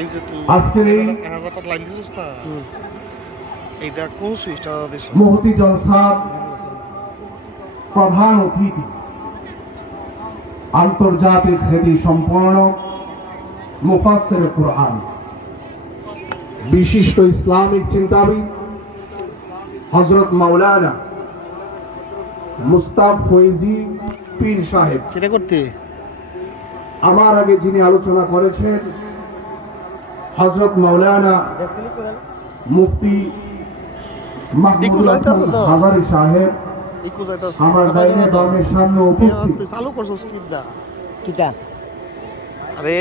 এই যে তুই আজকের এই 1000 টাকা লাইন দিছিস না এইটা কোন সুইচটা দিছ মুহতি জলসার প্রধান অতিথি আন্তর্জাতিক খ্যাতি সম্পন্ন মুফাসসির কুরআন বিশিষ্ট ইসলামিক চিন্তাবিদ হযরত মাওলানা মুস্তাফ ফৈজি পীর সাহেব সেটা করতে আমার আগে যিনি আলোচনা করেছেন হযরত মাওলানা মুফতি মাহমুদুল হাসান হাজারী সাহেব ইকো যাইতাছ আমার ডাইনে বামে সামনে উপস্থিত তুই চালু করছস কিডা কিটা আরে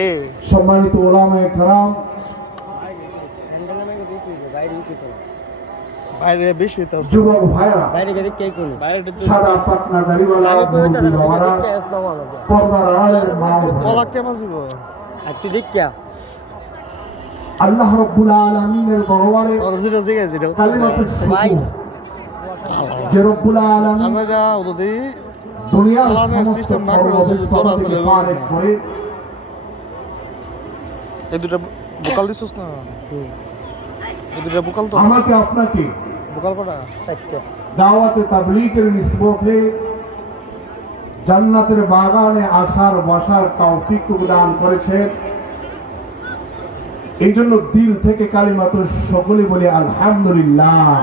সম্মানিত ওলামায়ে কেরাম বাইরে বেশি হইতাছ যুবক ভাইরা বাইরে গেলে কে কোন বাইরে সাদা পাকনা দাড়িওয়ালা মুরব্বি বাবারা পর্দার আড়ালের মা ও বোনেরা, কলা কেমন দিব একটু দেখিয়া আল্লাহ রাব্বুল আলামিনের দরবারে আর যেটা জিগাই যেটা কালিমাতুশ ভাই। শুকর যে রব্বুল আলামিন আচ্ছা যা ওদি দুনিয়ার সালামের সমস্ত সিস্টেম না করে কর্মবিদ ওদের দর আসলে ফারেক করে এই দুটো বোকাল দিছস না এই দুটো বোকাল তো আমাকে আপনাকে বোকাল কটা চারটে দাওয়াতে তাবলীগের নিসবতে জান্নাতের বাগানে আসার বসার তৌফিক দান করেছেন। এই জন্য দিল থেকে কালিমাতুশ সকলে বলি আলহামদুলিল্লাহ।